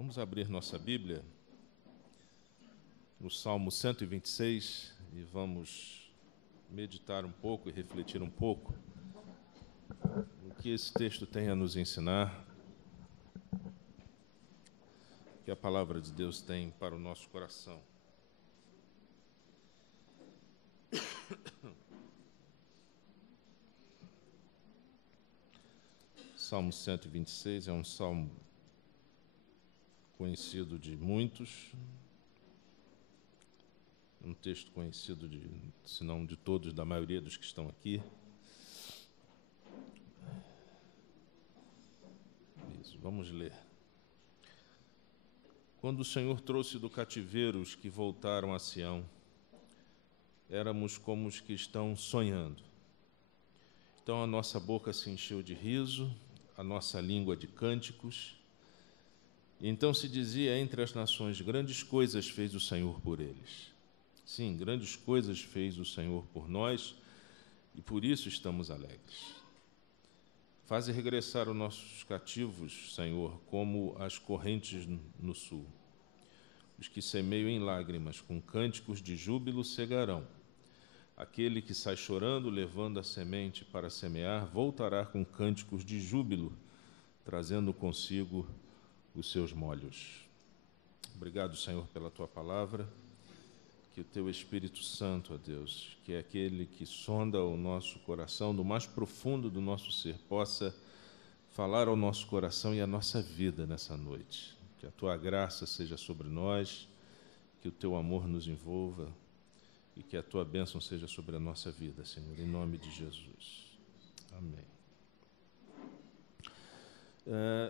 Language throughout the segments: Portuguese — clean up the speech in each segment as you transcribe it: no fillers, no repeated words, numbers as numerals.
Vamos abrir nossa Bíblia no Salmo 126 e vamos meditar um pouco e refletir um pouco no que esse texto tem a nos ensinar, o que a palavra de Deus tem para o nosso coração. Salmo 126 é um salmo conhecido de muitos, um texto conhecido se não de todos, da maioria dos que estão aqui. Isso, vamos ler. Quando o Senhor trouxe do cativeiro os que voltaram a Sião, éramos como os que estão sonhando. Então a nossa boca se encheu de riso, a nossa língua de cânticos. E então se dizia entre as nações: grandes coisas fez o Senhor por eles. Sim, grandes coisas fez o Senhor por nós, e por isso estamos alegres. Faze regressar os nossos cativos, Senhor, como as correntes no sul. Os que semeiam em lágrimas, com cânticos de júbilo cegarão. Aquele que sai chorando, levando a semente para semear, voltará com cânticos de júbilo, trazendo consigo os seus molhos. Obrigado, Senhor, pela Tua palavra. Que o Teu Espírito Santo, ó Deus, que é aquele que sonda o nosso coração, do mais profundo do nosso ser, possa falar ao nosso coração e à nossa vida nessa noite. Que a Tua graça seja sobre nós, que o Teu amor nos envolva e que a Tua bênção seja sobre a nossa vida, Senhor, em nome de Jesus. Amém.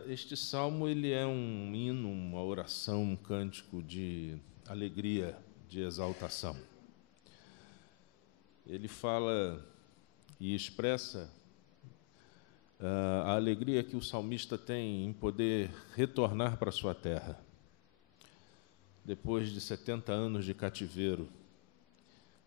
Este salmo ele é um hino, uma oração, um cântico de alegria, de exaltação. Ele fala e expressa a alegria que o salmista tem em poder retornar para a sua terra. Depois de 70 anos de cativeiro,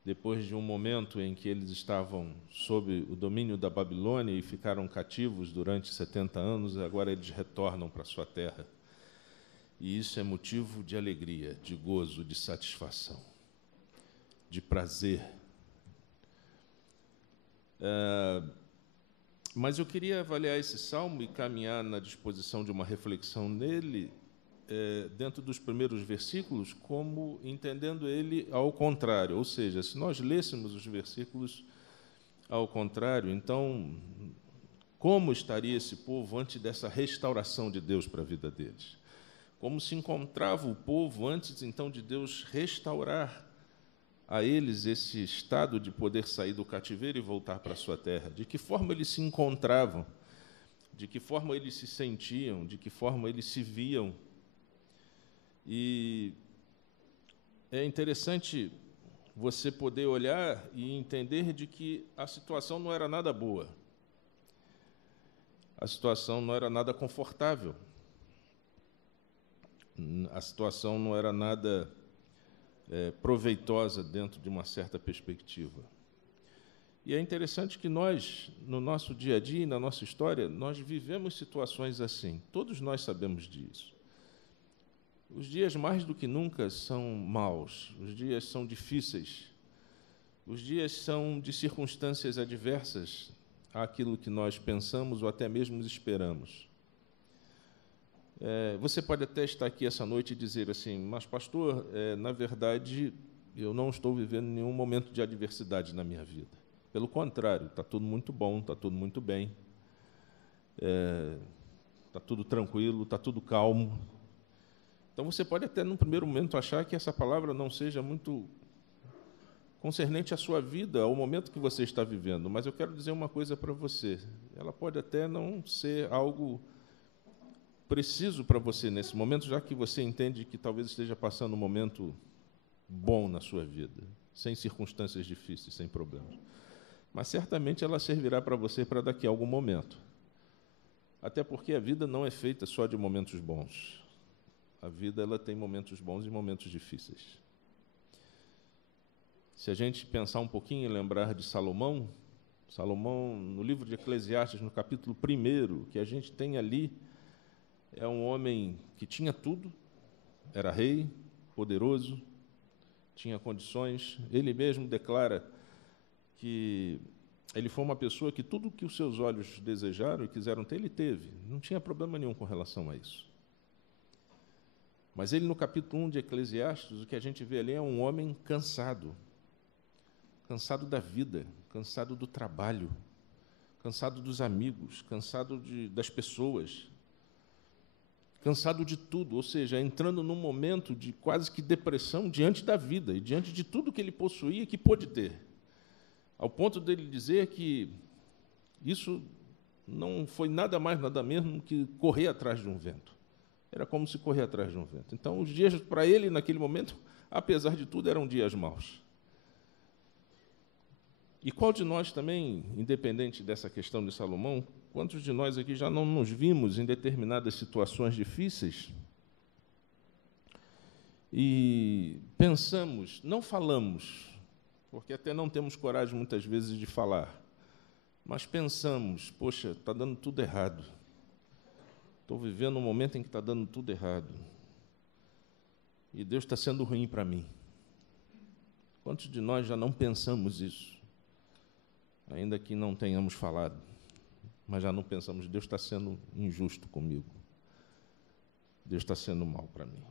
depois de um momento em que eles estavam sob o domínio da Babilônia e ficaram cativos durante 70 anos, agora eles retornam para a sua terra. E isso é motivo de alegria, de gozo, de satisfação, de prazer. Mas eu queria avaliar esse salmo e caminhar na disposição de uma reflexão nele, dentro dos primeiros versículos, como entendendo ele ao contrário. Ou seja, se nós lêssemos os versículos ao contrário, então, como estaria esse povo antes dessa restauração de Deus para a vida deles? Como se encontrava o povo antes, então, de Deus restaurar a eles esse estado de poder sair do cativeiro e voltar para a sua terra? De que forma eles se encontravam? De que forma eles se sentiam? De que forma eles se viam? E é interessante você poder olhar e entender de que a situação não era nada boa. A situação não era nada confortável. A situação não era nada proveitosa dentro de uma certa perspectiva. E é interessante que nós, no nosso dia a dia, na nossa história, nós vivemos situações assim. Todos nós sabemos disso. Os dias, mais do que nunca, são maus. Os dias são difíceis. Os dias são de circunstâncias adversas àquilo que nós pensamos ou até mesmo esperamos. Você pode até estar aqui essa noite e dizer assim: mas, pastor, na verdade, eu não estou vivendo nenhum momento de adversidade na minha vida. Pelo contrário, está tudo muito bom, está tudo muito bem, está tudo tranquilo, está tudo calmo. Então, você pode até, num primeiro momento, achar que essa palavra não seja muito concernente à sua vida, ao momento que você está vivendo, mas eu quero dizer uma coisa para você: ela pode até não ser algo preciso para você nesse momento, já que você entende que talvez esteja passando um momento bom na sua vida, sem circunstâncias difíceis, sem problemas. Mas certamente ela servirá para você para daqui a algum momento. Até porque a vida não é feita só de momentos bons. A vida ela tem momentos bons e momentos difíceis. Se a gente pensar um pouquinho e lembrar de Salomão, no livro de Eclesiastes, no capítulo 1, que a gente tem ali, é um homem que tinha tudo, era rei, poderoso, tinha condições. Ele mesmo declara que ele foi uma pessoa que tudo que os seus olhos desejaram e quiseram ter, ele teve. Não tinha problema nenhum com relação a isso. Mas ele, no capítulo 1 de Eclesiastes, o que a gente vê ali é um homem cansado. Cansado da vida, cansado do trabalho, cansado dos amigos, cansado das pessoas, cansado de tudo, ou seja, entrando num momento de quase que depressão diante da vida e diante de tudo que ele possuía e que pôde ter. Ao ponto dele dizer que isso não foi nada mais, nada menos que correr atrás de um vento. Era como se correr atrás de um vento. Então, os dias para ele, naquele momento, apesar de tudo, eram dias maus. E qual de nós também, independente dessa questão de Salomão, quantos de nós aqui já não nos vimos em determinadas situações difíceis e pensamos, não falamos, porque até não temos coragem muitas vezes de falar, mas pensamos, poxa, está dando tudo errado. Estou vivendo um momento em que está dando tudo errado. E Deus está sendo ruim para mim. Quantos de nós já não pensamos isso? Ainda que não tenhamos falado, mas já não pensamos, Deus está sendo injusto comigo. Deus está sendo mal para mim.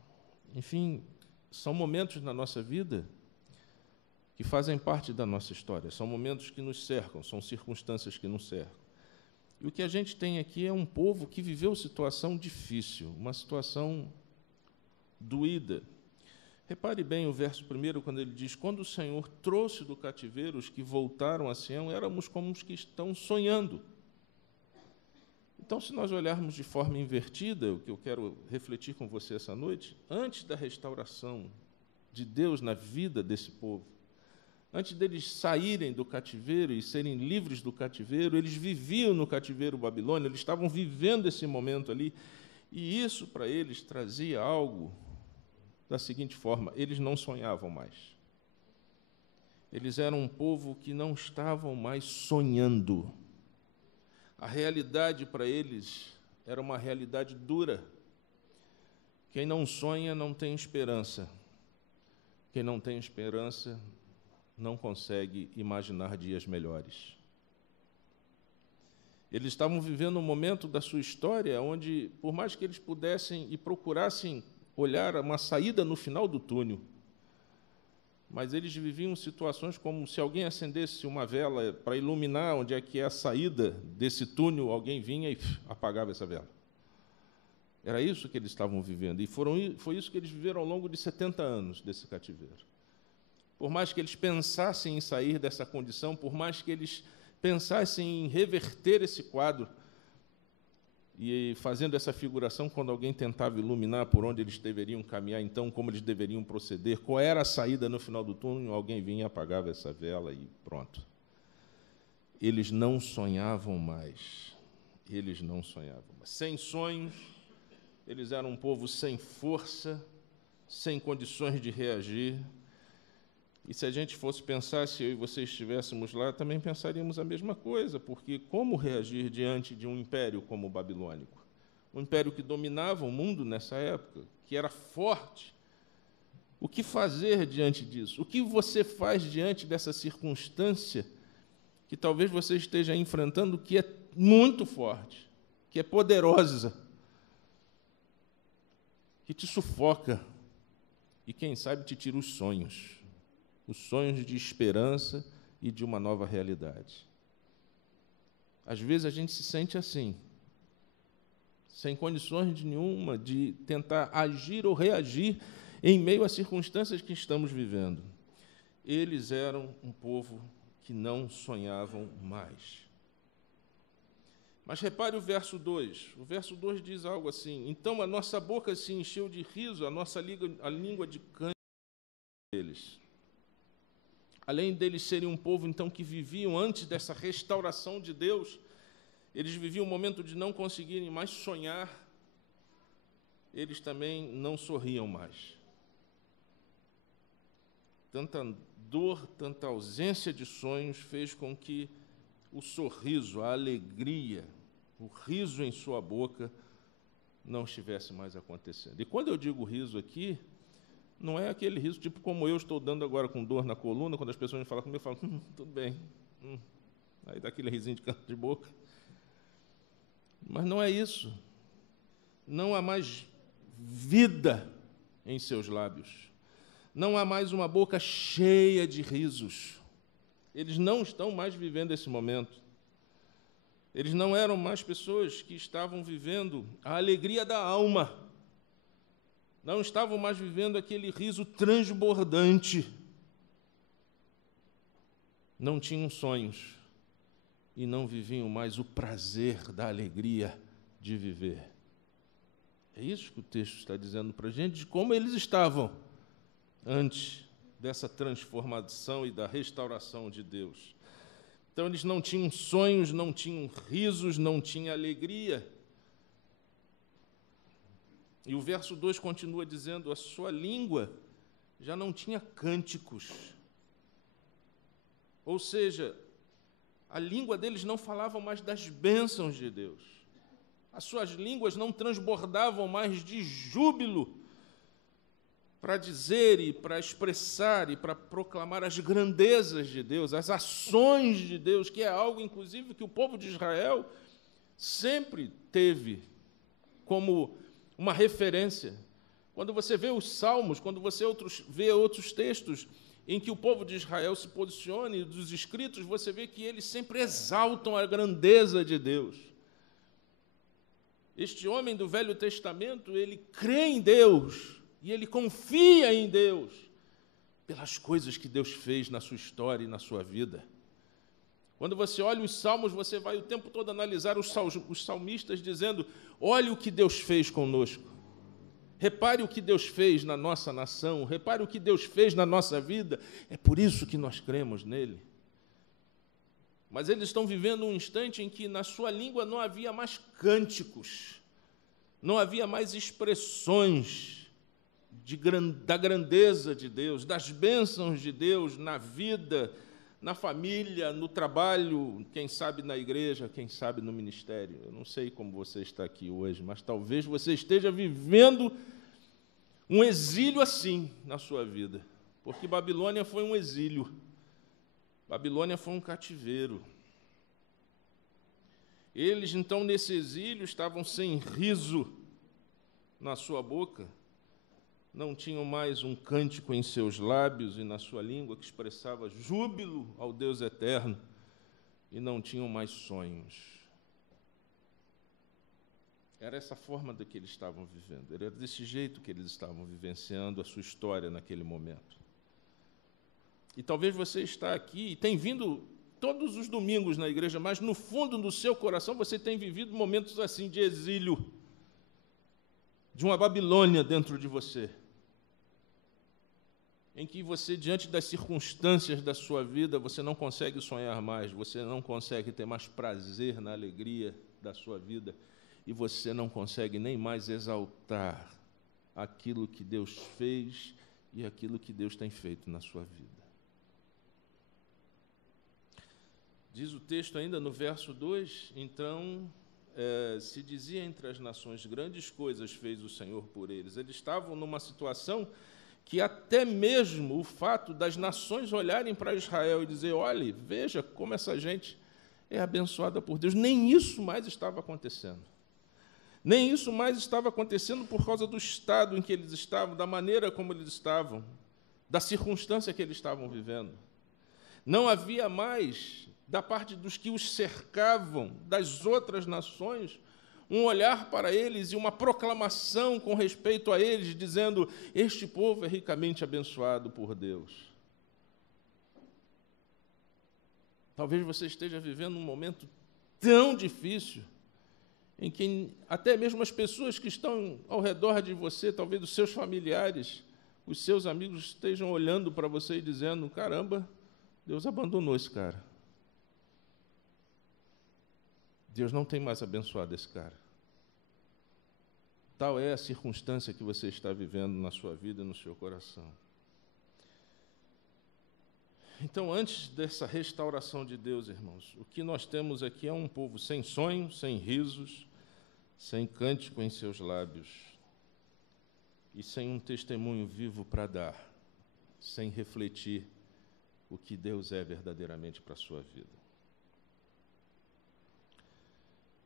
Enfim, são momentos na nossa vida que fazem parte da nossa história, são momentos que nos cercam, são circunstâncias que nos cercam. E o que a gente tem aqui é um povo que viveu situação difícil, uma situação doída. Repare bem o verso 1, quando ele diz, quando o Senhor trouxe do cativeiro os que voltaram a Sião, éramos como os que estão sonhando. Então, se nós olharmos de forma invertida, o que eu quero refletir com você essa noite, antes da restauração de Deus na vida desse povo, antes deles saírem do cativeiro e serem livres do cativeiro, eles viviam no cativeiro babilônio, eles estavam vivendo esse momento ali, e isso para eles trazia algo da seguinte forma, eles não sonhavam mais. Eles eram um povo que não estavam mais sonhando. A realidade para eles era uma realidade dura. Quem não sonha não tem esperança. Quem não tem esperança não consegue imaginar dias melhores. Eles estavam vivendo um momento da sua história onde, por mais que eles pudessem e procurassem olhar uma saída no final do túnel, mas eles viviam situações como se alguém acendesse uma vela para iluminar onde é que é a saída desse túnel, alguém vinha e apagava essa vela. Era isso que eles estavam vivendo, e foi isso que eles viveram ao longo de 70 anos desse cativeiro. Por mais que eles pensassem em sair dessa condição, por mais que eles pensassem em reverter esse quadro, e fazendo essa figuração, quando alguém tentava iluminar por onde eles deveriam caminhar, então, como eles deveriam proceder, qual era a saída no final do túnel, alguém vinha e apagava essa vela e pronto. Eles não sonhavam mais. Eles não sonhavam mais. Sem sonhos, eles eram um povo sem força, sem condições de reagir. E se a gente fosse pensar, se eu e você estivéssemos lá, também pensaríamos a mesma coisa, porque como reagir diante de um império como o babilônico? Um império que dominava o mundo nessa época, que era forte. O que fazer diante disso? O que você faz diante dessa circunstância que talvez você esteja enfrentando, que é muito forte, que é poderosa, que te sufoca e, quem sabe, te tira os sonhos de esperança e de uma nova realidade. Às vezes a gente se sente assim, sem condições de nenhuma de tentar agir ou reagir em meio às circunstâncias que estamos vivendo. Eles eram um povo que não sonhavam mais. Mas repare o verso 2. O verso 2 diz algo assim, então a nossa boca se encheu de riso, a língua de cânhamo deles. Além deles serem um povo, então, que viviam antes dessa restauração de Deus, eles viviam um momento de não conseguirem mais sonhar, eles também não sorriam mais. Tanta dor, tanta ausência de sonhos fez com que o sorriso, a alegria, o riso em sua boca não estivesse mais acontecendo. E quando eu digo riso aqui, não é aquele riso tipo como eu estou dando agora com dor na coluna, quando as pessoas me falam comigo, eu falo, tudo bem. Aí dá aquele risinho de canto de boca. Mas não é isso. Não há mais vida em seus lábios. Não há mais uma boca cheia de risos. Eles não estão mais vivendo esse momento. Eles não eram mais pessoas que estavam vivendo a alegria da alma. Não estavam mais vivendo aquele riso transbordante. Não tinham sonhos e não viviam mais o prazer da alegria de viver. É isso que o texto está dizendo para a gente, de como eles estavam antes dessa transformação e da restauração de Deus. Então, eles não tinham sonhos, não tinham risos, não tinham alegria. E o verso 2 continua dizendo, a sua língua já não tinha cânticos. Ou seja, a língua deles não falava mais das bênçãos de Deus. As suas línguas não transbordavam mais de júbilo para dizer e para expressar e para proclamar as grandezas de Deus, as ações de Deus, que é algo, inclusive, que o povo de Israel sempre teve como uma referência. Quando você vê os Salmos, quando você vê outros textos em que o povo de Israel se posiciona, e dos escritos, você vê que eles sempre exaltam a grandeza de Deus. Este homem do Velho Testamento, ele crê em Deus, e ele confia em Deus, pelas coisas que Deus fez na sua história e na sua vida. Quando você olha os Salmos, você vai o tempo todo analisar os salmistas dizendo, olha o que Deus fez conosco. Repare o que Deus fez na nossa nação, repare o que Deus fez na nossa vida, é por isso que nós cremos nele. Mas eles estão vivendo um instante em que na sua língua não havia mais cânticos, não havia mais expressões da grandeza de Deus, das bênçãos de Deus na vida, na família, no trabalho, quem sabe na igreja, quem sabe no ministério. Eu não sei como você está aqui hoje, mas talvez você esteja vivendo um exílio assim na sua vida, porque Babilônia foi um exílio, Babilônia foi um cativeiro. Eles, então, nesse exílio, estavam sem riso na sua boca, não tinham mais um cântico em seus lábios e na sua língua que expressava júbilo ao Deus eterno, e não tinham mais sonhos. Era essa forma de que eles estavam vivendo, era desse jeito que eles estavam vivenciando a sua história naquele momento. E talvez você está aqui e tem vindo todos os domingos na igreja, mas no fundo do seu coração você tem vivido momentos assim de exílio, de uma Babilônia dentro de você, em que você, diante das circunstâncias da sua vida, você não consegue sonhar mais, você não consegue ter mais prazer na alegria da sua vida, e você não consegue nem mais exaltar aquilo que Deus fez e aquilo que Deus tem feito na sua vida. Diz o texto ainda no verso 2, então, se dizia entre as nações, grandes coisas fez o Senhor por eles. Eles estavam numa situação que até mesmo o fato das nações olharem para Israel e dizer, olhe, veja como essa gente é abençoada por Deus, nem isso mais estava acontecendo. Nem isso mais estava acontecendo por causa do estado em que eles estavam, da maneira como eles estavam, da circunstância que eles estavam vivendo. Não havia mais, da parte dos que os cercavam, das outras nações, um olhar para eles e uma proclamação com respeito a eles, dizendo, este povo é ricamente abençoado por Deus. Talvez você esteja vivendo um momento tão difícil, em que até mesmo as pessoas que estão ao redor de você, talvez os seus familiares, os seus amigos estejam olhando para você e dizendo, caramba, Deus abandonou esse cara. Deus não tem mais abençoado esse cara. Tal é a circunstância que você está vivendo na sua vida e no seu coração. Então, antes dessa restauração de Deus, irmãos, o que nós temos aqui é um povo sem sonhos, sem risos, sem cântico em seus lábios e sem um testemunho vivo para dar, sem refletir o que Deus é verdadeiramente para a sua vida.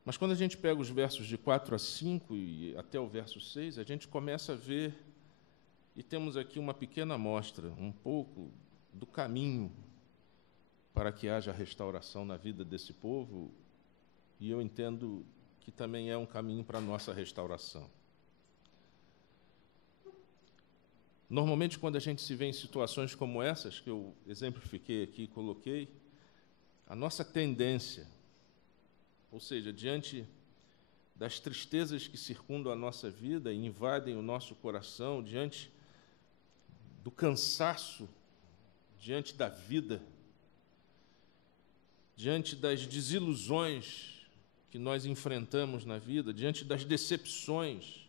Mas quando a gente pega os versos de 4 a 5 e até o verso 6, a gente começa a ver, e temos aqui uma pequena amostra, um pouco do caminho para que haja restauração na vida desse povo, e eu entendo que também é um caminho para a nossa restauração. Normalmente, quando a gente se vê em situações como essas, que eu exemplifiquei aqui e coloquei, a nossa tendência, ou seja, diante das tristezas que circundam a nossa vida e invadem o nosso coração, diante do cansaço, diante da vida, diante das desilusões que nós enfrentamos na vida, diante das decepções,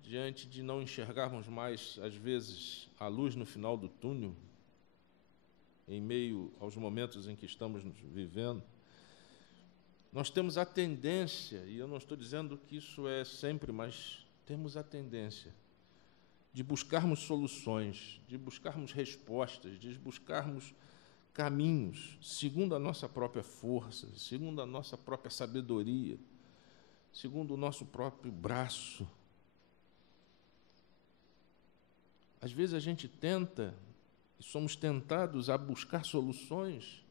diante de não enxergarmos mais, às vezes, a luz no final do túnel, em meio aos momentos em que estamos vivendo, nós temos a tendência, e eu não estou dizendo que isso é sempre, mas temos a tendência de buscarmos soluções, de buscarmos respostas, de buscarmos caminhos, segundo a nossa própria força, segundo a nossa própria sabedoria, segundo o nosso próprio braço. Às vezes a gente tenta, e somos tentados a buscar soluções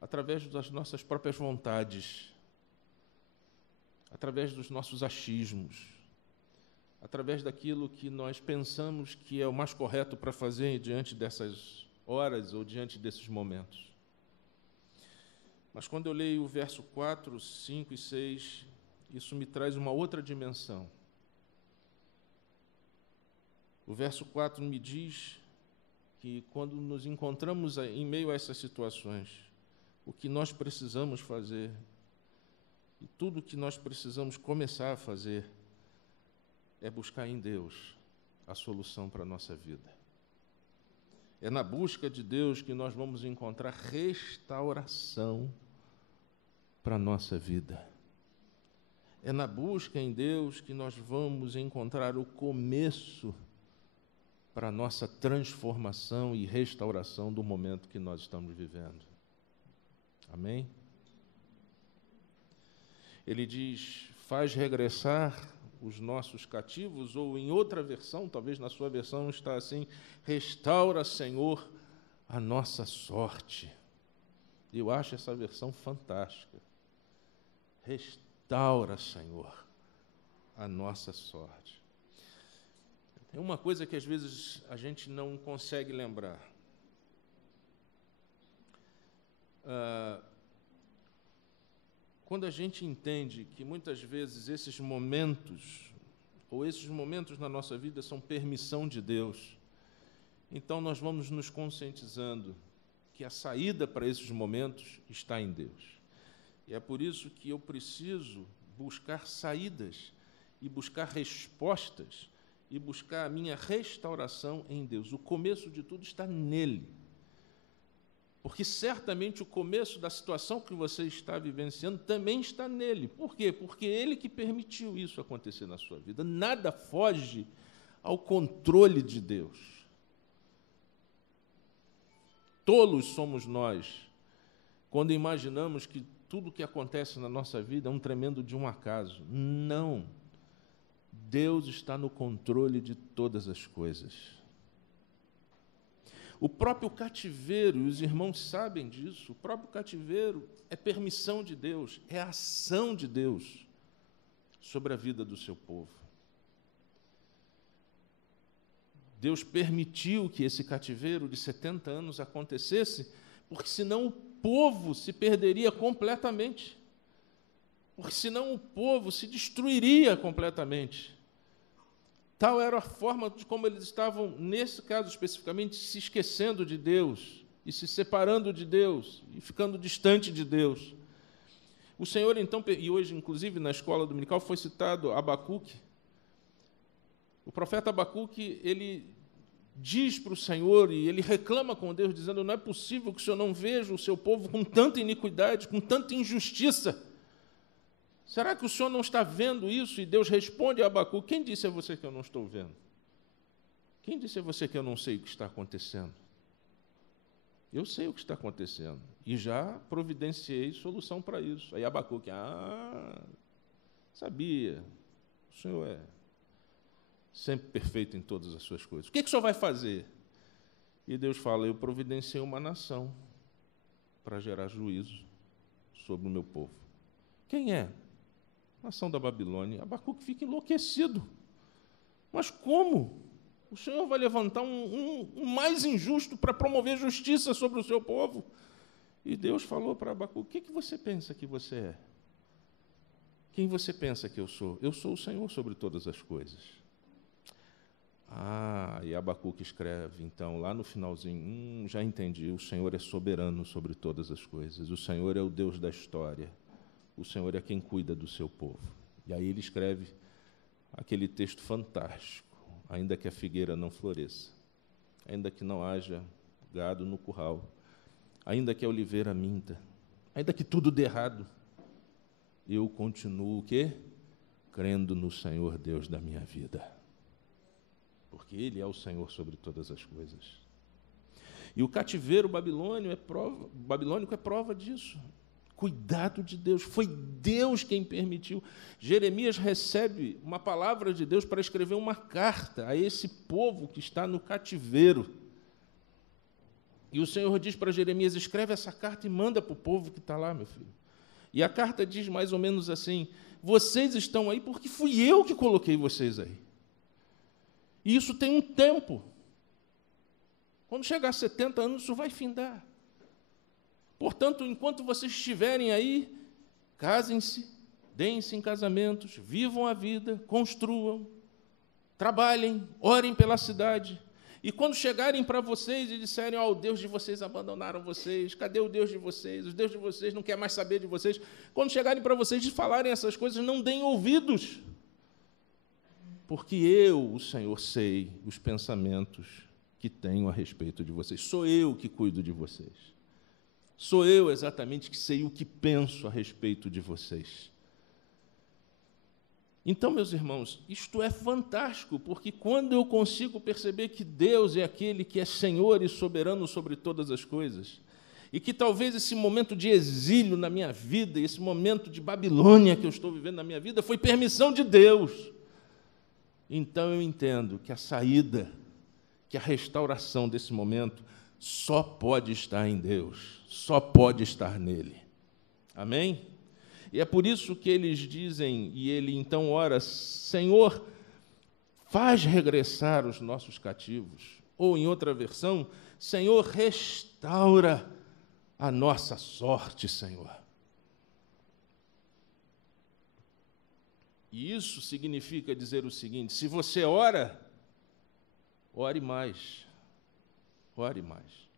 através das nossas próprias vontades, através dos nossos achismos, através daquilo que nós pensamos que é o mais correto para fazer diante dessas horas ou diante desses momentos. Mas quando eu leio o verso 4, 5 e 6, isso me traz uma outra dimensão. O verso 4 me diz que quando nos encontramos em meio a essas situações, o que nós precisamos fazer, e tudo o que nós precisamos começar a fazer, é buscar em Deus a solução para a nossa vida. É na busca de Deus que nós vamos encontrar restauração para a nossa vida. É na busca em Deus que nós vamos encontrar o começo para a nossa transformação e restauração do momento que nós estamos vivendo. Amém? Ele diz, faz regressar os nossos cativos, ou em outra versão, talvez na sua versão está assim, restaura, Senhor, a nossa sorte. Eu acho essa versão fantástica. Restaura, Senhor, a nossa sorte. Tem uma coisa que às vezes a gente não consegue lembrar. Quando a gente entende que muitas vezes esses momentos na nossa vida são permissão de Deus, então nós vamos nos conscientizando que a saída para esses momentos está em Deus. E é por isso que eu preciso buscar saídas e buscar respostas e buscar a minha restauração em Deus. O começo de tudo está nele. Porque certamente o começo da situação que você está vivenciando também está nele. Por quê? Porque é ele que permitiu isso acontecer na sua vida. Nada foge ao controle de Deus. Tolos somos nós quando imaginamos que tudo o que acontece na nossa vida é um tremendo de um acaso. Não. Deus está no controle de todas as coisas. O próprio cativeiro, e os irmãos sabem disso, o próprio cativeiro é permissão de Deus, é a ação de Deus sobre a vida do seu povo. Deus permitiu que esse cativeiro de 70 anos acontecesse, porque senão o povo se perderia completamente, porque senão o povo se destruiria completamente. Tal era a forma de como eles estavam, nesse caso especificamente, se esquecendo de Deus, e se separando de Deus, e ficando distante de Deus. O Senhor, então, e hoje, inclusive, na escola dominical, foi citado Abacuque. O profeta Abacuque, ele diz para o Senhor, e ele reclama com Deus, dizendo, não é possível que o Senhor não veja o seu povo com tanta iniquidade, com tanta injustiça. Será que o senhor não está vendo isso? E Deus responde a Abacuque: quem disse a você que eu não estou vendo? Quem disse a você que eu não sei o que está acontecendo? Eu sei o que está acontecendo e já providenciei solução para isso. Aí Abacuque: sabia, o senhor é sempre perfeito em todas as suas coisas. O que o senhor vai fazer? E Deus fala: eu providenciei uma nação para gerar juízo sobre o meu povo. Quem é? A nação da Babilônia. Abacuque fica enlouquecido. Mas como? O Senhor vai levantar um mais injusto para promover justiça sobre o seu povo? E Deus falou para Abacuque: o que você pensa que você é? Quem você pensa que eu sou? Eu sou o Senhor sobre todas as coisas. E Abacuque escreve, então, lá no finalzinho: já entendi, o Senhor é soberano sobre todas as coisas, o Senhor é o Deus da história, o Senhor é quem cuida do seu povo. E aí ele escreve aquele texto fantástico: ainda que a figueira não floresça, ainda que não haja gado no curral, ainda que a oliveira minta, ainda que tudo dê errado, eu continuo o quê? Crendo no Senhor Deus da minha vida, porque Ele é o Senhor sobre todas as coisas. E o cativeiro babilônico é prova disso. Cuidado de Deus, foi Deus quem permitiu. Jeremias recebe uma palavra de Deus para escrever uma carta a esse povo que está no cativeiro. E o Senhor diz para Jeremias: escreve essa carta e manda para o povo que está lá, meu filho. E a carta diz mais ou menos assim: vocês estão aí porque fui eu que coloquei vocês aí. E isso tem um tempo. Quando chegar a 70 anos, isso vai findar. Portanto, enquanto vocês estiverem aí, casem-se, deem-se em casamentos, vivam a vida, construam, trabalhem, orem pela cidade. E quando chegarem para vocês e disserem: o Deus de vocês abandonaram vocês, cadê o Deus de vocês? O Deus de vocês não quer mais saber de vocês. Quando chegarem para vocês e falarem essas coisas, não deem ouvidos. Porque eu, o Senhor, sei os pensamentos que tenho a respeito de vocês. Sou eu que cuido de vocês. Sou eu exatamente que sei o que penso a respeito de vocês. Então, meus irmãos, isto é fantástico, porque quando eu consigo perceber que Deus é aquele que é Senhor e soberano sobre todas as coisas, e que talvez esse momento de exílio na minha vida, esse momento de Babilônia que eu estou vivendo na minha vida, foi permissão de Deus. Então eu entendo que a saída, que a restauração desse momento só pode estar em Deus, só pode estar nele. Amém? E é por isso que eles dizem, e ele então ora: Senhor, faz regressar os nossos cativos. Ou, em outra versão, Senhor, restaura a nossa sorte, Senhor. E isso significa dizer o seguinte: se você ora, ore mais. Ore mais.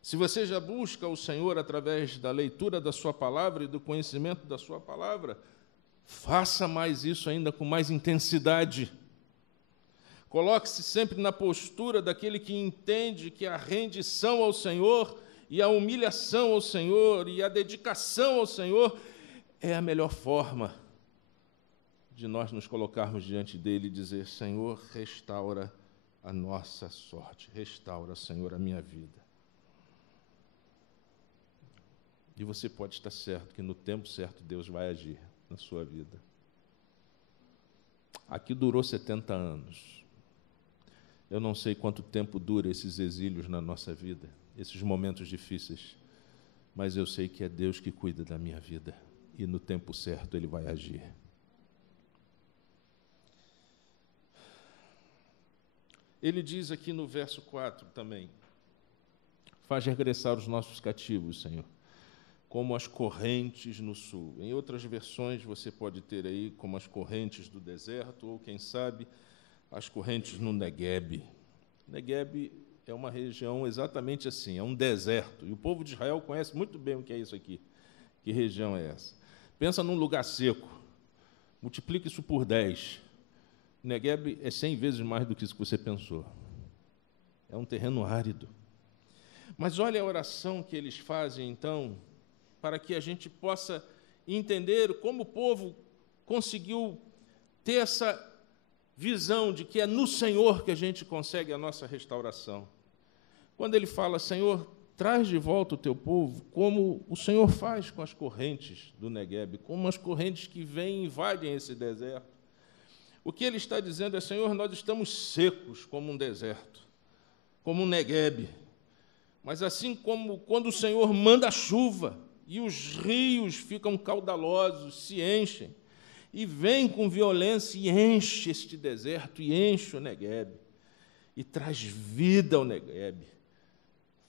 Se você já busca o Senhor através da leitura da sua palavra e do conhecimento da sua palavra, faça mais isso ainda com mais intensidade. Coloque-se sempre na postura daquele que entende que a rendição ao Senhor e a humilhação ao Senhor e a dedicação ao Senhor é a melhor forma de nós nos colocarmos diante dele e dizer: Senhor, restaura a nossa sorte, restaura, Senhor, a minha vida. E você pode estar certo que no tempo certo Deus vai agir na sua vida. Aqui durou 70 anos. Eu não sei quanto tempo dura esses exílios na nossa vida, esses momentos difíceis, mas eu sei que é Deus que cuida da minha vida e no tempo certo Ele vai agir. Ele diz aqui no verso 4 também: faz regressar os nossos cativos, Senhor, como as correntes no sul. Em outras versões você pode ter aí como as correntes do deserto, ou quem sabe as correntes no Negueb. Negueb é uma região exatamente assim, é um deserto, e o povo de Israel conhece muito bem o que é isso aqui. Que região é essa? Pensa num lugar seco, multiplica isso por 10. Negueb é 100 vezes mais do que isso que você pensou. É um terreno árido. Mas olha a oração que eles fazem, então, para que a gente possa e entender como o povo conseguiu ter essa visão de que é no Senhor que a gente consegue a nossa restauração. Quando ele fala, Senhor, traz de volta o teu povo, como o Senhor faz com as correntes do Negueb, como as correntes que vêm e invadem esse deserto. O que ele está dizendo é, Senhor, nós estamos secos como um deserto, como um Negueb. Mas assim como quando o Senhor manda a chuva e os rios ficam caudalosos, se enchem, e vem com violência e enche este deserto, e enche o Negueb, e traz vida ao Negueb.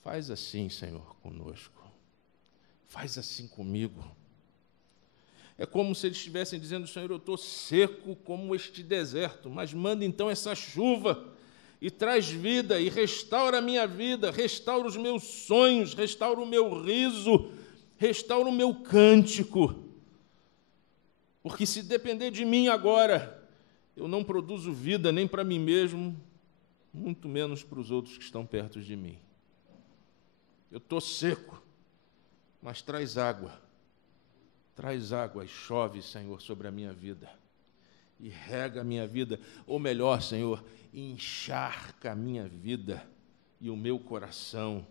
Faz assim, Senhor, conosco. Faz assim comigo. É como se eles estivessem dizendo, Senhor, eu estou seco como este deserto, mas manda então essa chuva e traz vida, e restaura a minha vida, restaura os meus sonhos, restaura o meu riso, restaura o meu cântico. Porque se depender de mim agora, eu não produzo vida nem para mim mesmo, muito menos para os outros que estão perto de mim. Eu estou seco, mas traz água e chove, Senhor, sobre a minha vida, e rega a minha vida, ou melhor, Senhor, encharca a minha vida e o meu coração,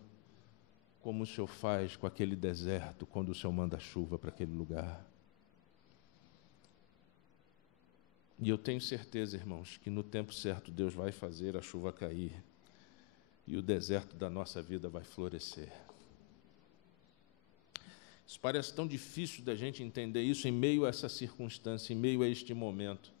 como o Senhor faz com aquele deserto, quando o Senhor manda chuva para aquele lugar. E eu tenho certeza, irmãos, que no tempo certo Deus vai fazer a chuva cair e o deserto da nossa vida vai florescer. Isso parece tão difícil da gente entender isso em meio a essa circunstância, em meio a este momento.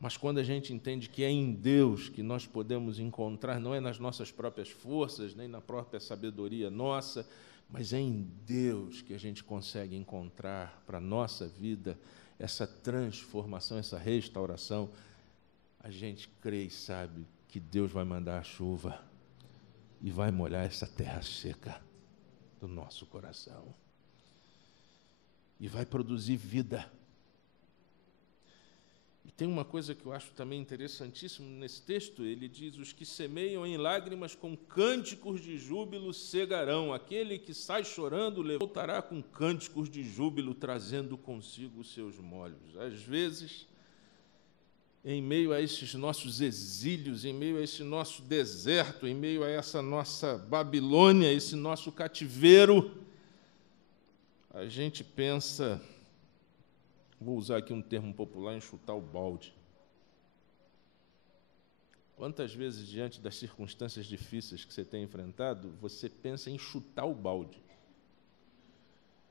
Mas quando a gente entende que é em Deus que nós podemos encontrar, não é nas nossas próprias forças, nem na própria sabedoria nossa, mas é em Deus que a gente consegue encontrar para a nossa vida essa transformação, essa restauração, a gente crê e sabe que Deus vai mandar a chuva e vai molhar essa terra seca do nosso coração e vai produzir vida. E tem uma coisa que eu acho também interessantíssimo nesse texto, ele diz, os que semeiam em lágrimas com cânticos de júbilo cegarão, aquele que sai chorando voltará com cânticos de júbilo, trazendo consigo os seus molhos. Às vezes, em meio a esses nossos exílios, em meio a esse nosso deserto, em meio a essa nossa Babilônia, esse nosso cativeiro, a gente pensa, vou usar aqui um termo popular, em chutar o balde. Quantas vezes, diante das circunstâncias difíceis que você tem enfrentado, você pensa em chutar o balde?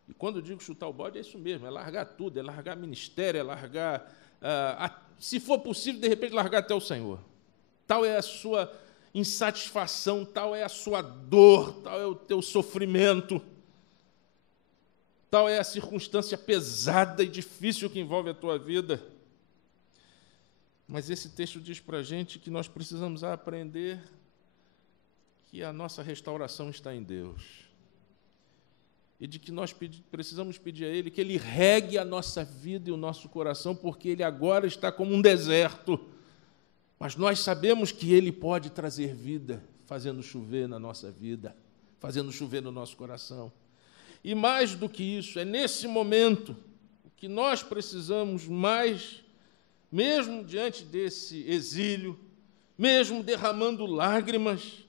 E quando eu digo chutar o balde, é isso mesmo, é largar tudo, é largar ministério, é largar, se for possível, de repente, largar até o Senhor. Tal é a sua insatisfação, tal é a sua dor, tal é o teu sofrimento, tal é a circunstância pesada e difícil que envolve a tua vida. Mas esse texto diz para a gente que nós precisamos aprender que a nossa restauração está em Deus. E de que nós precisamos pedir a Ele que Ele regue a nossa vida e o nosso coração, porque Ele agora está como um deserto. Mas nós sabemos que Ele pode trazer vida, fazendo chover na nossa vida, fazendo chover no nosso coração. E mais do que isso, é nesse momento que nós precisamos mais, mesmo diante desse exílio, mesmo derramando lágrimas,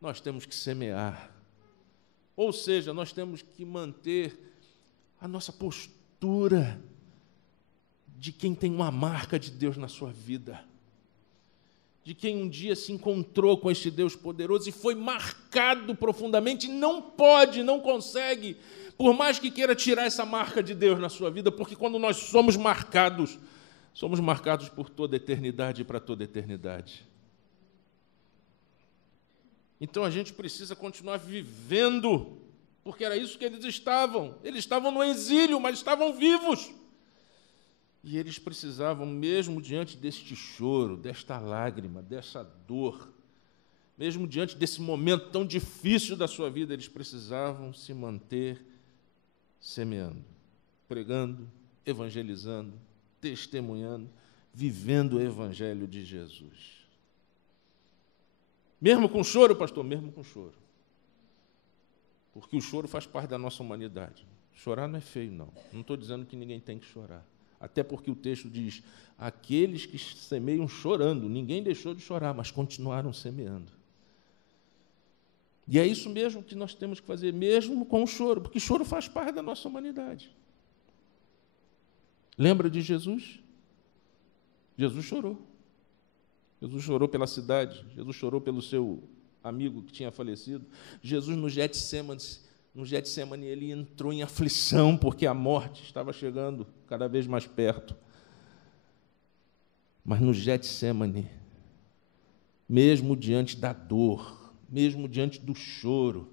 nós temos que semear. Ou seja, nós temos que manter a nossa postura de quem tem uma marca de Deus na sua vida, de quem um dia se encontrou com este Deus poderoso e foi marcado profundamente, e não pode, não consegue, por mais que queira tirar essa marca de Deus na sua vida, porque quando nós somos marcados por toda a eternidade e para toda a eternidade. Então a gente precisa continuar vivendo, porque era isso que eles estavam no exílio, mas estavam vivos. E eles precisavam, mesmo diante deste choro, desta lágrima, dessa dor, mesmo diante desse momento tão difícil da sua vida, eles precisavam se manter semeando, pregando, evangelizando, testemunhando, vivendo o Evangelho de Jesus. Mesmo com choro, pastor? Mesmo com choro. Porque o choro faz parte da nossa humanidade. Chorar não é feio, não. Não estou dizendo que ninguém tem que chorar. Até porque o texto diz, aqueles que semeiam chorando, ninguém deixou de chorar, mas continuaram semeando. E é isso mesmo que nós temos que fazer, mesmo com o choro, porque choro faz parte da nossa humanidade. Lembra de Jesus? Jesus chorou. Jesus chorou pela cidade, Jesus chorou pelo seu amigo que tinha falecido. Jesus, no Getsemane, ele entrou em aflição, porque a morte estava chegando cada vez mais perto. Mas no Getsemane, mesmo diante da dor, mesmo diante do choro,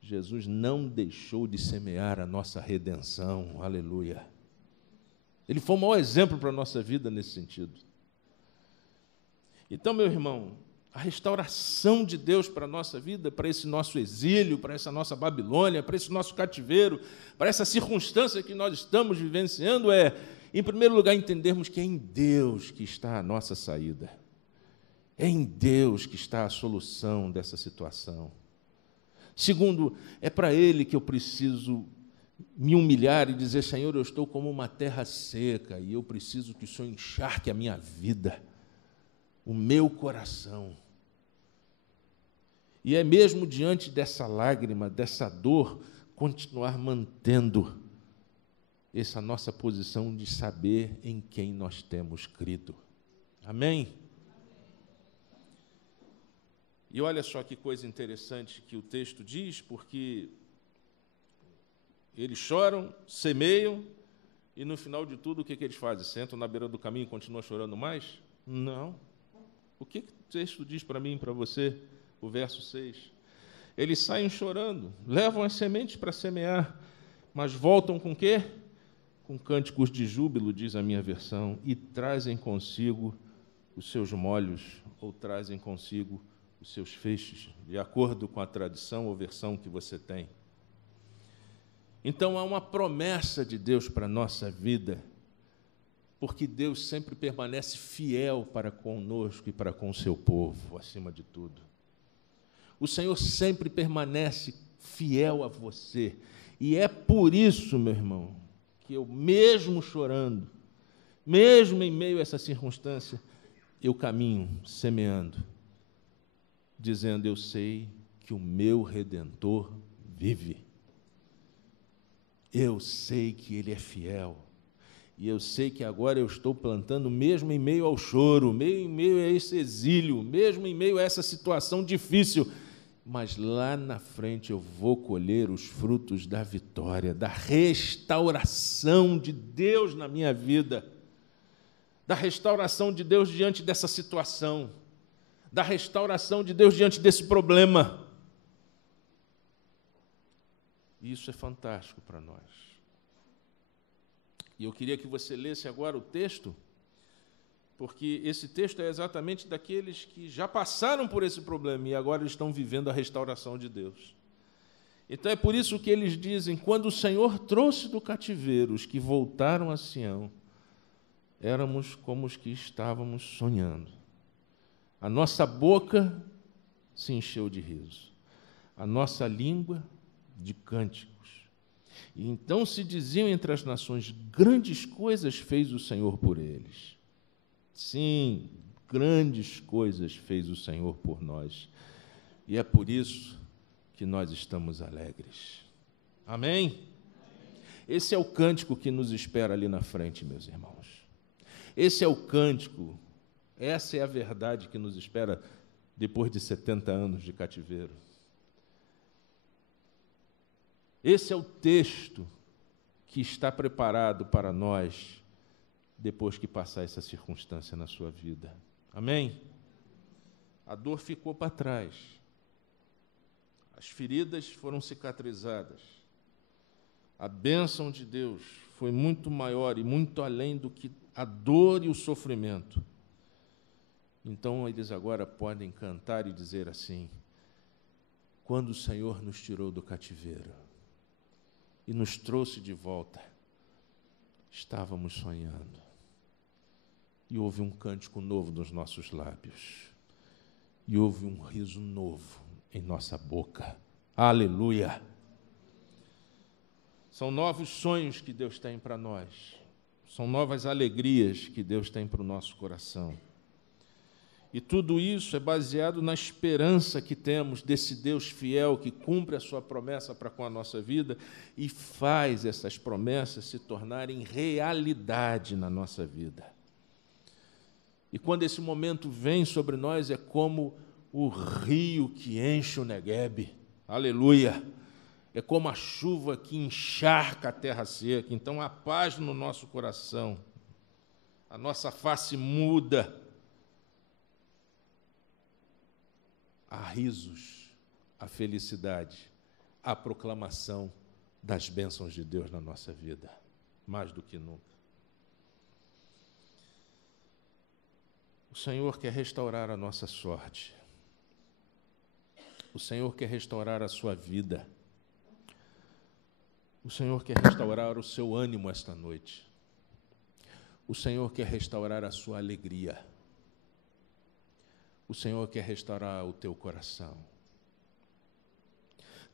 Jesus não deixou de semear a nossa redenção. Aleluia. Ele foi o maior exemplo para a nossa vida nesse sentido. Então, meu irmão, a restauração de Deus para a nossa vida, para esse nosso exílio, para essa nossa Babilônia, para esse nosso cativeiro, para essa circunstância que nós estamos vivenciando em primeiro lugar, entendermos que é em Deus que está a nossa saída. É em Deus que está a solução dessa situação. Segundo, é para Ele que eu preciso me humilhar e dizer, Senhor, eu estou como uma terra seca e eu preciso que o Senhor encharque a minha vida, o meu coração. E é mesmo diante dessa lágrima, dessa dor, continuar mantendo essa nossa posição de saber em quem nós temos crido. Amém? E olha só que coisa interessante que o texto diz, porque eles choram, semeiam, e no final de tudo, o que eles fazem? Sentam na beira do caminho e continuam chorando mais? Não. O que o texto diz para mim e para você? O verso 6. Eles saem chorando, levam as sementes para semear, mas voltam com o quê? Com cânticos de júbilo, diz a minha versão, e trazem consigo os seus molhos, ou trazem consigo os seus feixes, de acordo com a tradição ou versão que você tem. Então, há uma promessa de Deus para a nossa vida, porque Deus sempre permanece fiel para conosco e para com o seu povo, acima de tudo. O Senhor sempre permanece fiel a você, e é por isso, meu irmão, que eu, mesmo chorando, mesmo em meio a essa circunstância, eu caminho semeando, dizendo, eu sei que o meu Redentor vive. Eu sei que Ele é fiel. E eu sei que agora eu estou plantando, mesmo em meio ao choro, mesmo em meio a esse exílio, mesmo em meio a essa situação difícil, mas lá na frente eu vou colher os frutos da vitória, da restauração de Deus na minha vida, da restauração de Deus diante dessa situação, da restauração de Deus diante desse problema. Isso é fantástico para nós. E eu queria que você lesse agora o texto, porque esse texto é exatamente daqueles que já passaram por esse problema e agora estão vivendo a restauração de Deus. Então é por isso que eles dizem, quando o Senhor trouxe do cativeiro os que voltaram a Sião, éramos como os que estávamos sonhando. A nossa boca se encheu de riso, a nossa língua de cânticos. E então se diziam entre as nações, grandes coisas fez o Senhor por eles. Sim, grandes coisas fez o Senhor por nós. E é por isso que nós estamos alegres. Amém? Esse é o cântico que nos espera ali na frente, meus irmãos. Esse é o cântico, essa é a verdade que nos espera depois de 70 anos de cativeiro. Esse é o texto que está preparado para nós depois que passar essa circunstância na sua vida. Amém? A dor ficou para trás. As feridas foram cicatrizadas. A bênção de Deus foi muito maior e muito além do que a dor e o sofrimento. Então, eles agora podem cantar e dizer assim, quando o Senhor nos tirou do cativeiro e nos trouxe de volta, estávamos sonhando. E houve um cântico novo nos nossos lábios. E houve um riso novo em nossa boca. Aleluia! São novos sonhos que Deus tem para nós. São novas alegrias que Deus tem para o nosso coração. E tudo isso é baseado na esperança que temos desse Deus fiel que cumpre a sua promessa para com a nossa vida e faz essas promessas se tornarem realidade na nossa vida. E quando esse momento vem sobre nós, é como o rio que enche o Neguebe. Aleluia! É como a chuva que encharca a terra seca. Então, há paz no nosso coração. A nossa face muda. Há risos, há felicidade, há proclamação das bênçãos de Deus na nossa vida, mais do que nunca. O Senhor quer restaurar a nossa sorte. O Senhor quer restaurar a sua vida. O Senhor quer restaurar o seu ânimo esta noite. O Senhor quer restaurar a sua alegria. O Senhor quer restaurar o teu coração.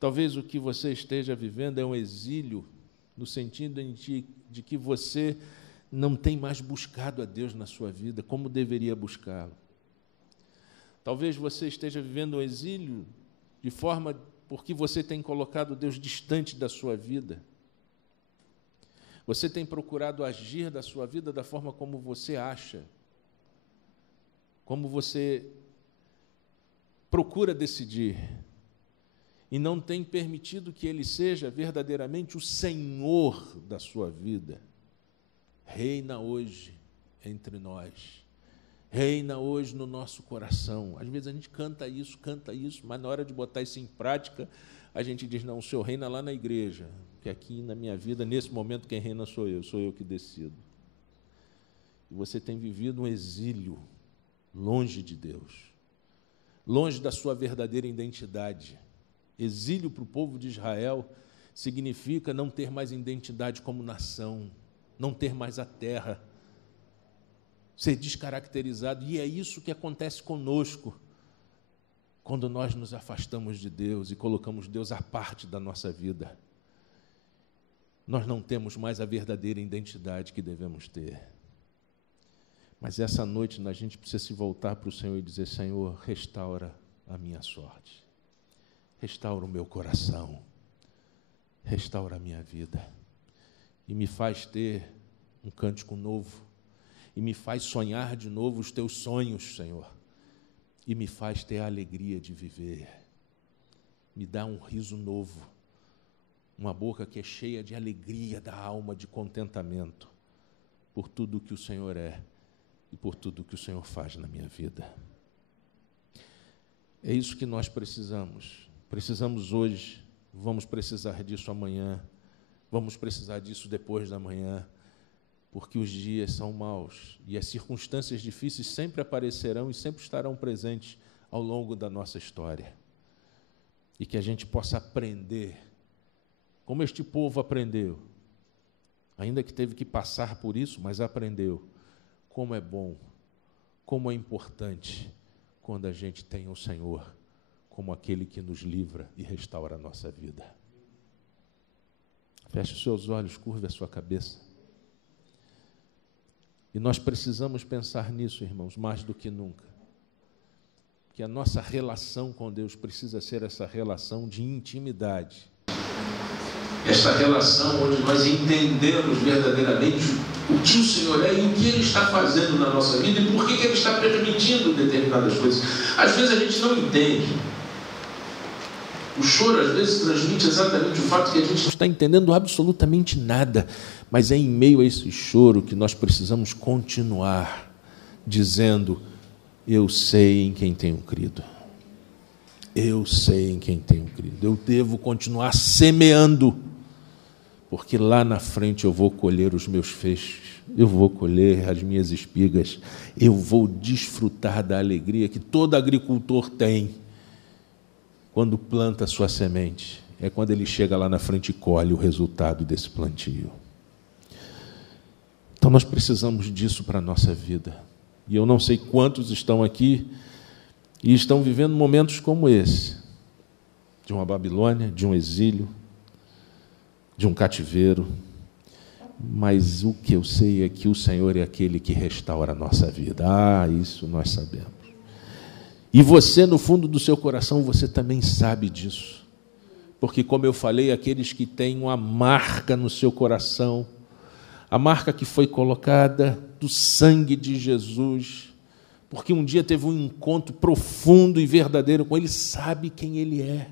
Talvez o que você esteja vivendo é um exílio, no sentido de que você não tem mais buscado a Deus na sua vida como deveria buscá-lo. Talvez você esteja vivendo um exílio de forma porque você tem colocado Deus distante da sua vida. Você tem procurado agir da sua vida da forma como você acha, como você procura decidir, e não tem permitido que Ele seja verdadeiramente o Senhor da sua vida. Reina hoje entre nós, reina hoje no nosso coração. Às vezes a gente canta isso, mas na hora de botar isso em prática, a gente diz, não, o Senhor reina lá na igreja, porque aqui na minha vida, nesse momento, quem reina sou eu que decido. E você tem vivido um exílio longe de Deus, longe da sua verdadeira identidade. Exílio para o povo de Israel significa não ter mais identidade como nação, não ter mais a terra, ser descaracterizado. E é isso que acontece conosco quando nós nos afastamos de Deus e colocamos Deus à parte da nossa vida. Nós não temos mais a verdadeira identidade que devemos ter. Mas essa noite a gente precisa se voltar para o Senhor e dizer, Senhor, restaura a minha sorte, restaura o meu coração, restaura a minha vida, e me faz ter um cântico novo, e me faz sonhar de novo os teus sonhos, Senhor, e me faz ter a alegria de viver. Me dá um riso novo, uma boca que é cheia de alegria da alma, de contentamento, por tudo que o Senhor é, e por tudo que o Senhor faz na minha vida. É isso que nós precisamos. Precisamos hoje, vamos precisar disso amanhã, vamos precisar disso depois da manhã, porque os dias são maus e as circunstâncias difíceis sempre aparecerão e sempre estarão presentes ao longo da nossa história. E que a gente possa aprender, como este povo aprendeu, ainda que teve que passar por isso, mas aprendeu. Como é bom, como é importante quando a gente tem o Senhor como aquele que nos livra e restaura a nossa vida. Feche os seus olhos, curve a sua cabeça. E nós precisamos pensar nisso, irmãos, mais do que nunca. Que a nossa relação com Deus precisa ser essa relação de intimidade. Essa relação onde nós entendemos verdadeiramente o que o Senhor é e o que Ele está fazendo na nossa vida e por que Ele está permitindo determinadas coisas. Às vezes a gente não entende. O choro às vezes transmite exatamente o fato que a gente não está entendendo absolutamente nada, mas é em meio a esse choro que nós precisamos continuar dizendo, eu sei em quem tenho crido. Eu sei em quem tenho crido. Eu devo continuar semeando, porque lá na frente eu vou colher os meus feixes, eu vou colher as minhas espigas, eu vou desfrutar da alegria que todo agricultor tem quando planta a sua semente. É quando ele chega lá na frente e colhe o resultado desse plantio. Então nós precisamos disso para a nossa vida. E eu não sei quantos estão aqui e estão vivendo momentos como esse, de uma Babilônia, de um exílio, de um cativeiro, mas o que eu sei é que o Senhor é aquele que restaura a nossa vida. Isso nós sabemos. E você, no fundo do seu coração, você também sabe disso. Porque, como eu falei, aqueles que têm uma marca no seu coração, a marca que foi colocada do sangue de Jesus, porque um dia teve um encontro profundo e verdadeiro com Ele, sabe quem Ele é.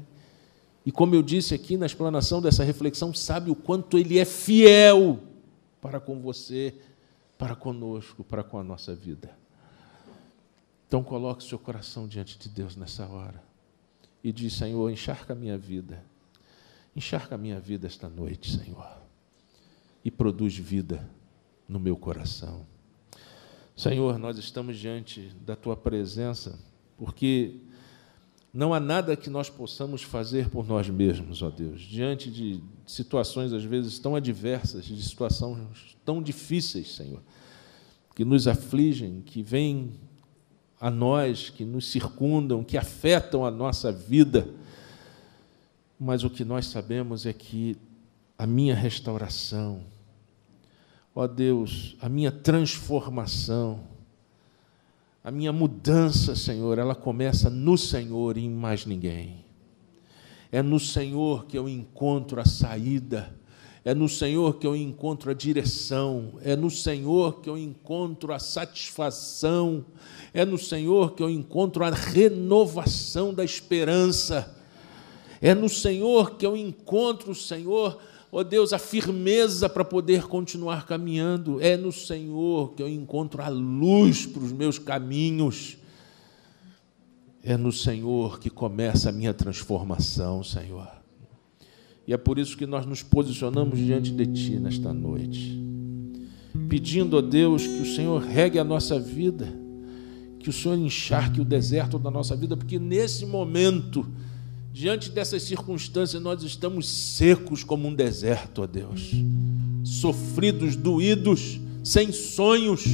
E, como eu disse aqui na explanação dessa reflexão, sabe o quanto Ele é fiel para com você, para conosco, para com a nossa vida. Então, coloque o seu coração diante de Deus nessa hora e diz: Senhor, encharca a minha vida. Encharca a minha vida esta noite, Senhor, e produz vida no meu coração. Senhor, nós estamos diante da Tua presença, porque não há nada que nós possamos fazer por nós mesmos, ó Deus, diante de situações, às vezes, tão adversas, de situações tão difíceis, Senhor, que nos afligem, que vêm a nós, que nos circundam, que afetam a nossa vida. Mas o que nós sabemos é que a minha restauração, ó Deus, a minha transformação, a minha mudança, Senhor, ela começa no Senhor e em mais ninguém. É no Senhor que eu encontro a saída, é no Senhor que eu encontro a direção, é no Senhor que eu encontro a satisfação, é no Senhor que eu encontro a renovação da esperança, é no Senhor que eu encontro, Senhor, ó Deus, a firmeza para poder continuar caminhando. É no Senhor que eu encontro a luz para os meus caminhos. É no Senhor que começa a minha transformação, Senhor. E é por isso que nós nos posicionamos diante de Ti nesta noite, pedindo a Deus que o Senhor regue a nossa vida, que o Senhor encharque o deserto da nossa vida, porque nesse momento, diante dessas circunstâncias, nós estamos secos como um deserto, ó Deus, sofridos, doídos, sem sonhos,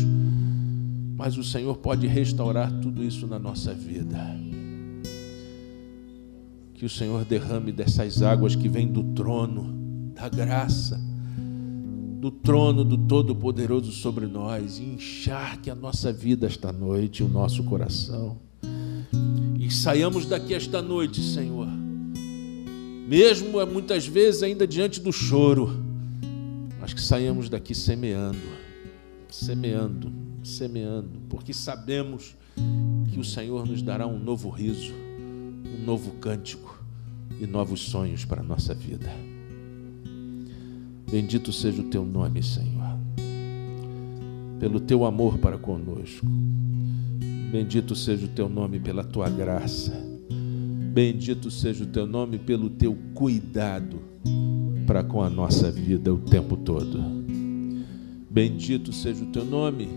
mas o Senhor pode restaurar tudo isso na nossa vida. Que o Senhor derrame dessas águas que vêm do trono, da graça, do trono do Todo-Poderoso sobre nós, e encharque a nossa vida esta noite, o nosso coração. E saiamos daqui esta noite, Senhor, mesmo muitas vezes ainda diante do choro, mas que saiamos daqui semeando, porque sabemos que o Senhor nos dará um novo riso, um novo cântico e novos sonhos para a nossa vida. Bendito seja o Teu nome, Senhor, pelo Teu amor para conosco. Bendito seja o Teu nome pela Tua graça. Bendito seja o Teu nome pelo Teu cuidado para com a nossa vida o tempo todo. Bendito seja o Teu nome,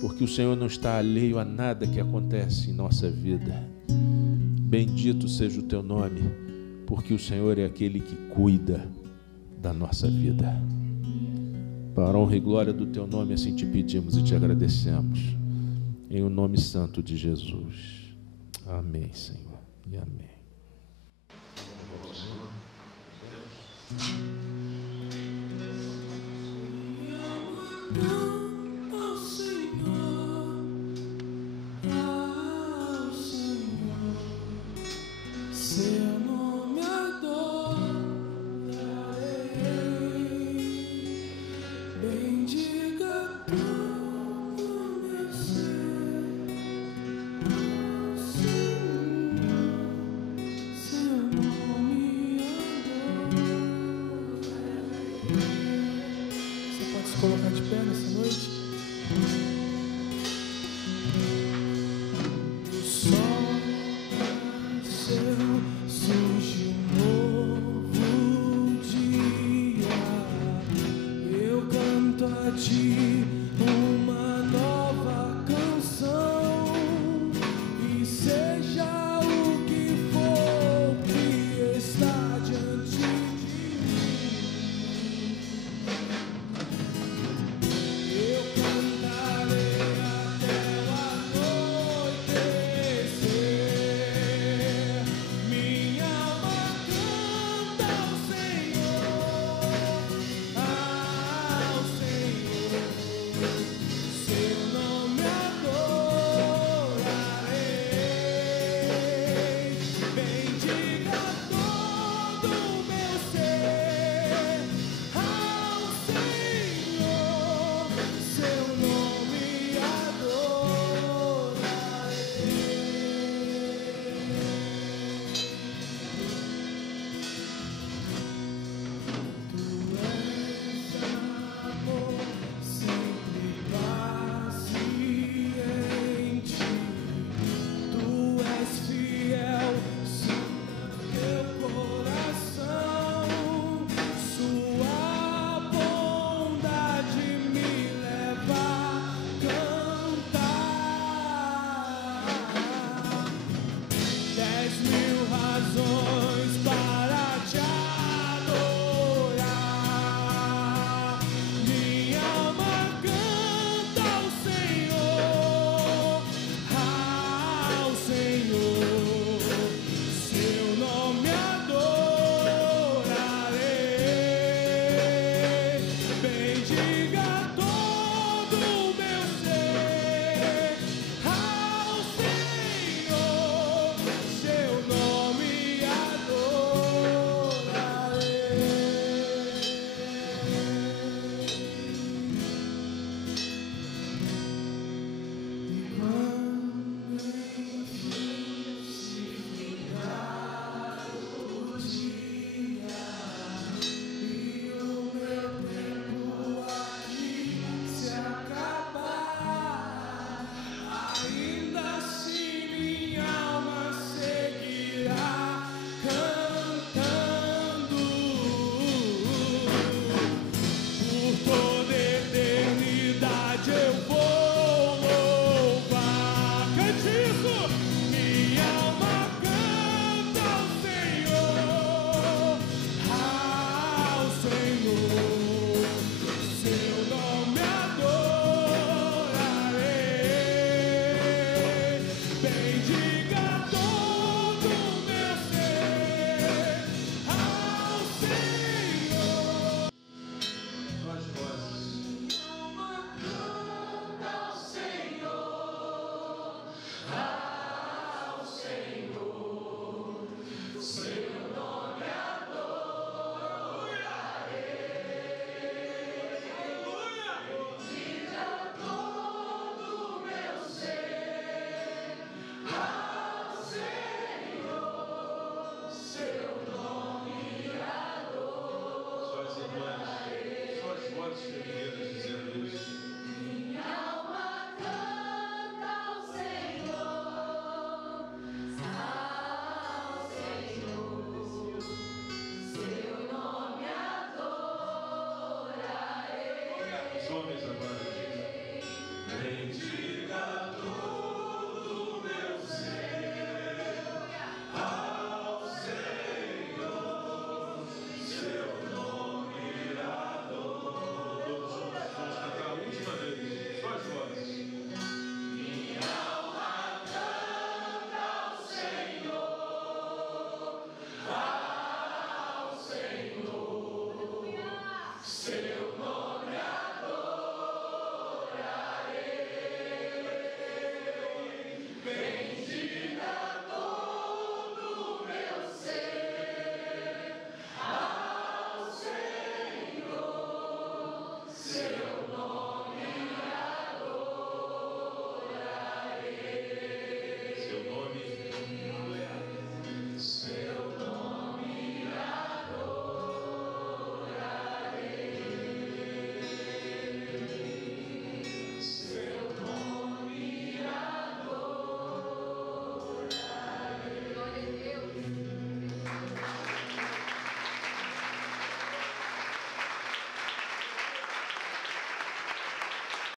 porque o Senhor não está alheio a nada que acontece em nossa vida. Bendito seja o Teu nome, porque o Senhor é aquele que cuida da nossa vida. Para a honra e glória do Teu nome, assim te pedimos e te agradecemos. Em o nome santo de Jesus. Amém, Senhor. E amém.